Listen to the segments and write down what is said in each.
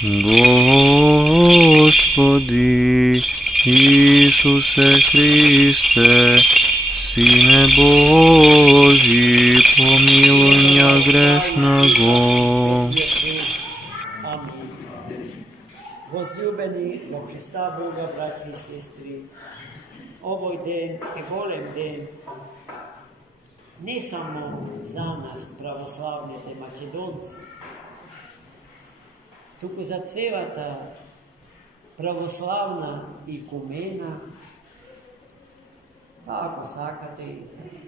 Господи Исусе Христе, Сине Божий, помилуй меня грешного. Возлюбени во Христа Бога, братья и сестры, овој ден е голем ден не само за нас, православните македонци, туку за целата православна икумена, па ако сакате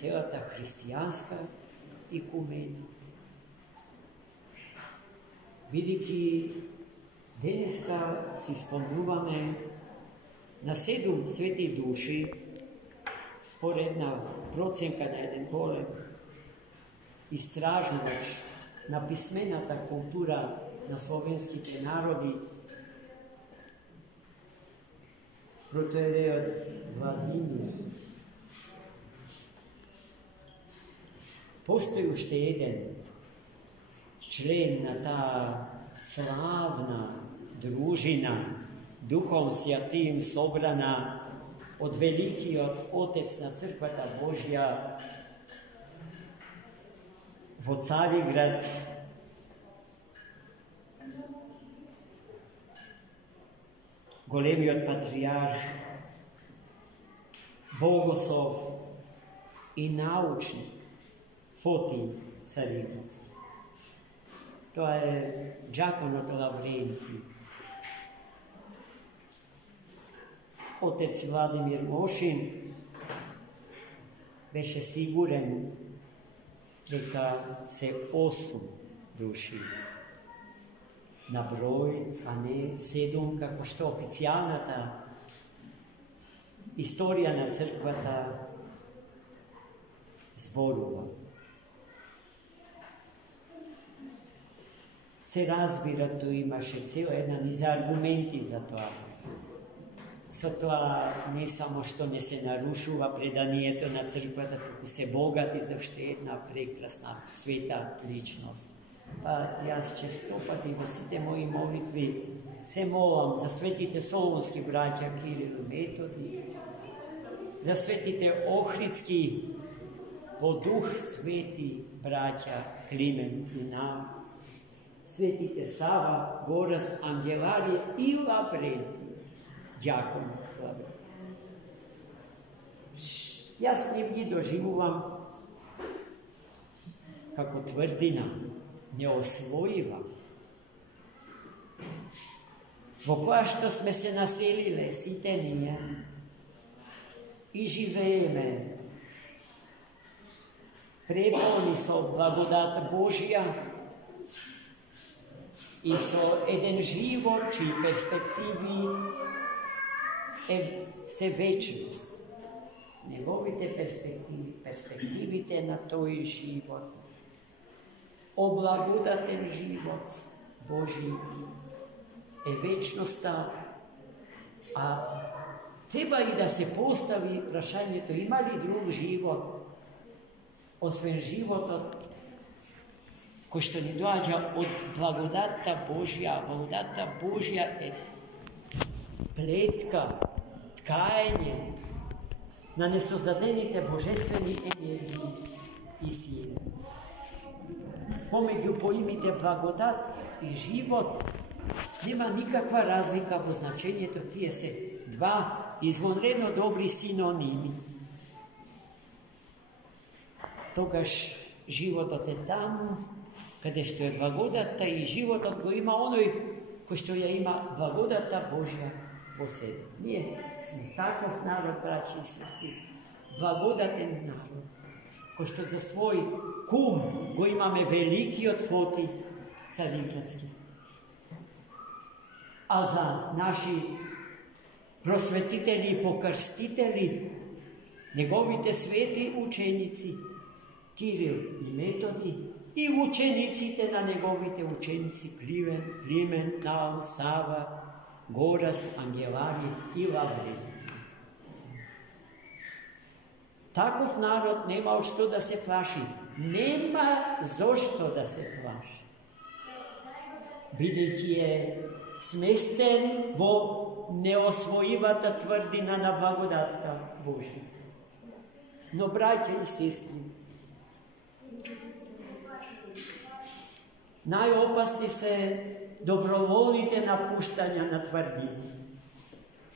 целата христијанска икумена. Бидејќи денеска си спомнуваме на 7 свети души, според една проценка на еден голем истражувач на писмената култура на словенските народи, протоиереот Владимир. Постои уште еден член на таа славна дружина, Духом Святим собрана од великиот Отец на Црквата Божја во Цариград, големиот патриарх, богослов и научник Фотин Цариградски. Тоа е џаконот Лаврентий. Отец Владимир Мошин беше сигурен дека се 8 души на број, а не 7, како што официјалната историја на црквата зборува. Се разбира, тој имаше цела една низа аргументи за тоа. Со тоа не само што не се нарушува преданието на црквата, туку се богати за уште една прекрасна света личност. Па јас честопати во сите мои молитви се молам за светите солунски браќа Кирил и Методи, за светите охридски по дух свети браќа Климен и Нам, светите Сава, Гораст, Ангеларија и Лаврентий, џакон Лаврентий. Јас нив ги доживувам како тврдина, неосвоива, во која што сме се населиле сите ние и живееме преполни со благодата Божија и со еден живот чии перспективи се вечност. Неговите перспективи, перспективите на тој живот, облагодатен живот Божи е вечноста, а треба и да се постави прашањето има ли друг живот, освен животот кој што ни доаѓа од благодатта Божја. Благодатта Божја е плетка, ткаење на несоздадените божествени енергии и сили. Помеѓу поимите благодат и живот нема никаква разлика во значењето, тие се два извонредно добри синоними. Тогаш животот е таму каде што е благодатта и животот го има оној кој што ја има благодатта Божја во себе. Ние сме таков народ, браќи и сестри, благодатен народ, кој што за свој кум го имаме великиот Фотин Цариградски. А за наши просветители и покрстители, неговите свети ученици Кирил и Методи и учениците на неговите ученици Климен, Наум, Сава, Гораст, Ангеларија и Лаврентий. Таков народ нема од што да се плаши. Нема зошто да се плаши. бидејќи е сместен во неосвоивата тврдина на благодатта Божја. Но, браќа и сестри, најопасни се доброволните напуштања на тврдина.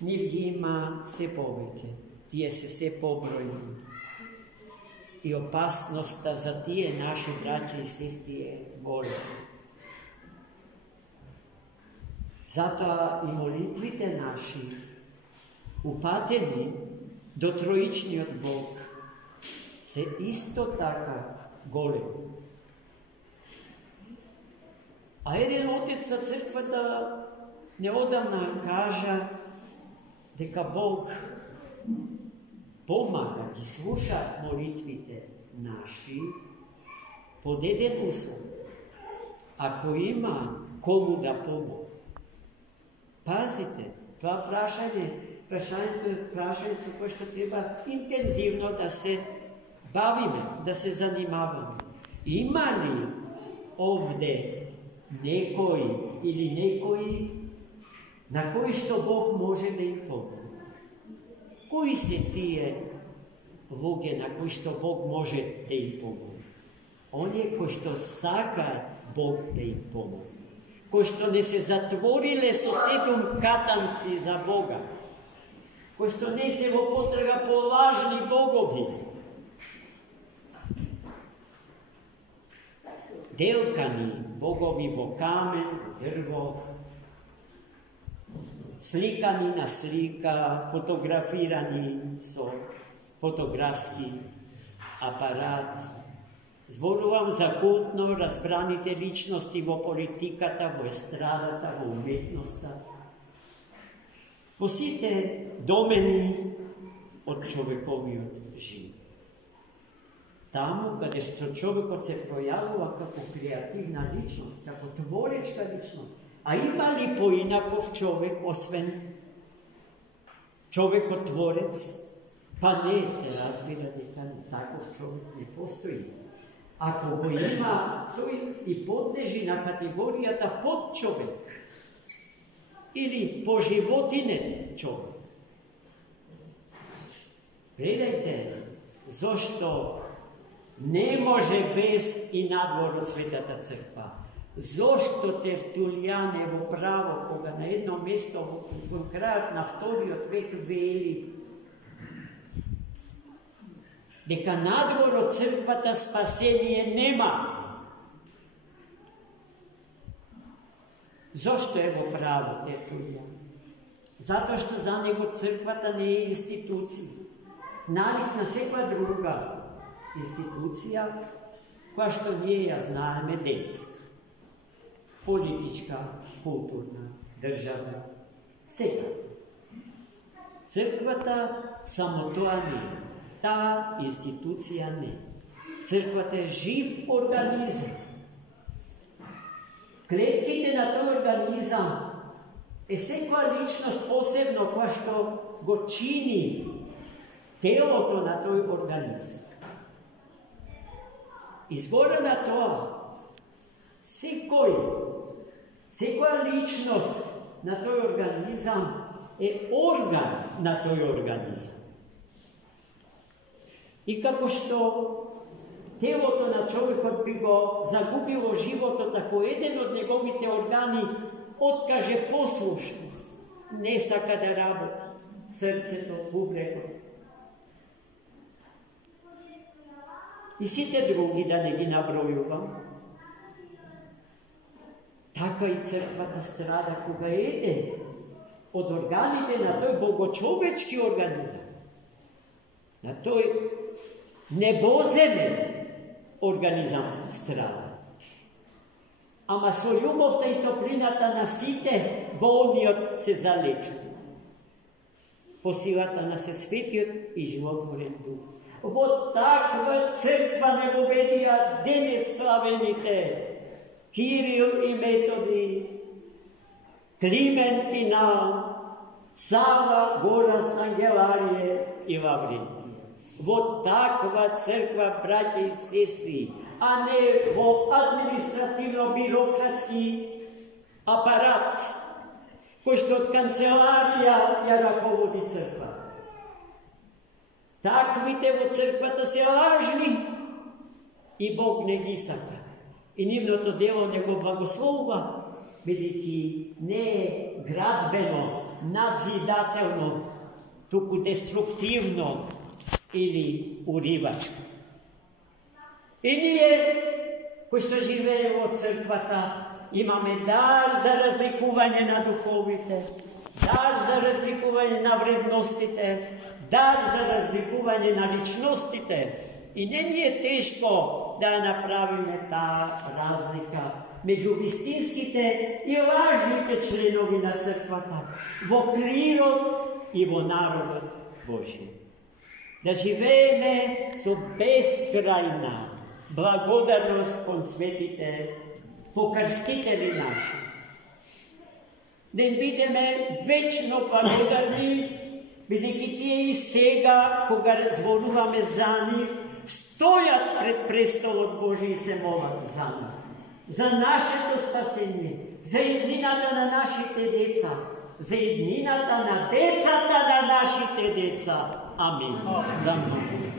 Нив ги има се повеќе, тие се побројни. И опасноста за тие наши браќа и сестри е голема. Затоа и молитвите наши, упатени до троичниот Бог, се исто така големи. А еден отец на црквата неодамна кажа дека Бог помага, ги слуша молитвите наши под еден услов. Ако има кому да помогне. Пазите, тоа прашањето е прашање со кое што треба интензивно да се бавиме, да се занимаваме. Има ли овде некој или некои на кои што Бог може да им помогне? Кои се тие луѓе на кои што Бог може да им помогне? Оние кои што сака Бог да им помогне. Кои што не се затвориле со 7 катанци за Бога, кои што не се во потрага по лажни богови. Делкани богови во камен, дрво, сликани на слика, фотографирани со фотографски апарат. Зборувам за култно разбраните личности во политиката, во естрадата, во уметноста. Во сите домени од човековиот живот. Таму каде што човекот се пројавува како креативна личност, како творечка личност, а има ли поинаков човек, освен човекот творец? Па не, се разбира дека таков човек не постои. Ако го има, тој и подлежи на категоријата под човек или по животинет човек. Гледајте, зошто не може без и надвор од Светата Црква. Зошто Тертулијан е во право, кога на едно место во крајот на вториот век вели дека надвор од црквата спасение нема. Зошто е во право Тертулијан? Затоа што за него црквата не е институција. Налик на секоја друга институција, која што ние ја знаеме денеска. Политичка, културна, државна, секако. Црквата само тоа не е. Таа институција не. Црквата е жив организам. Клетките на тој организам е секоја личност посебно која што го чини телото на тој организам. Изгоре на тоа, секоја личност на тој организам е орган на тој организам. И како што телото на човекот би го загубило животот ако еден од неговите органи откаже послушност, не сака да работи, срцето, бубрегот. И сите други, да не ги набројувам, така и црквата страда кога еден од органите на тој богочовечки организам, на тој небоземен организам страда. Ама со љубовта и топлината на сите болниот се залечува. По силата на Сесветиот и животворен дух. Во таква црква не го ведија денес славените Кирил и Методи, Климент и Нал, Сава, Гораст, Ангеларije и Лаврентија. Во таква црква, браќа и сестри, а не во административно-бирократски апарат, кој што од канцеларија ја раководи црква. Таквите во црквата се лажни и Бог не ги сака. И нивното дело не го благословува, бидејќи не е градбено, надзидателно, туку деструктивно или уривачко. И ние, кои што живееме во црквата, имаме дар за разликување на духовите, дар за разликување на вредностите, дар за разликување на личностите. И не ни е тешко да ја направиме таа разлика меѓу вистинските и лажните членови на црквата, во клирот и во народот Божи. Да живееме со безкрајна благодарност кон светите покрстители наши. Да им бидеме вечно благодарни, бидејќи тие и сега, кога зборуваме за нив, стојат пред престолот Божи и се молат за нас, за нашето спасение, за еднината на нашите деца, за еднината на децата на нашите деца. Амин. За мною.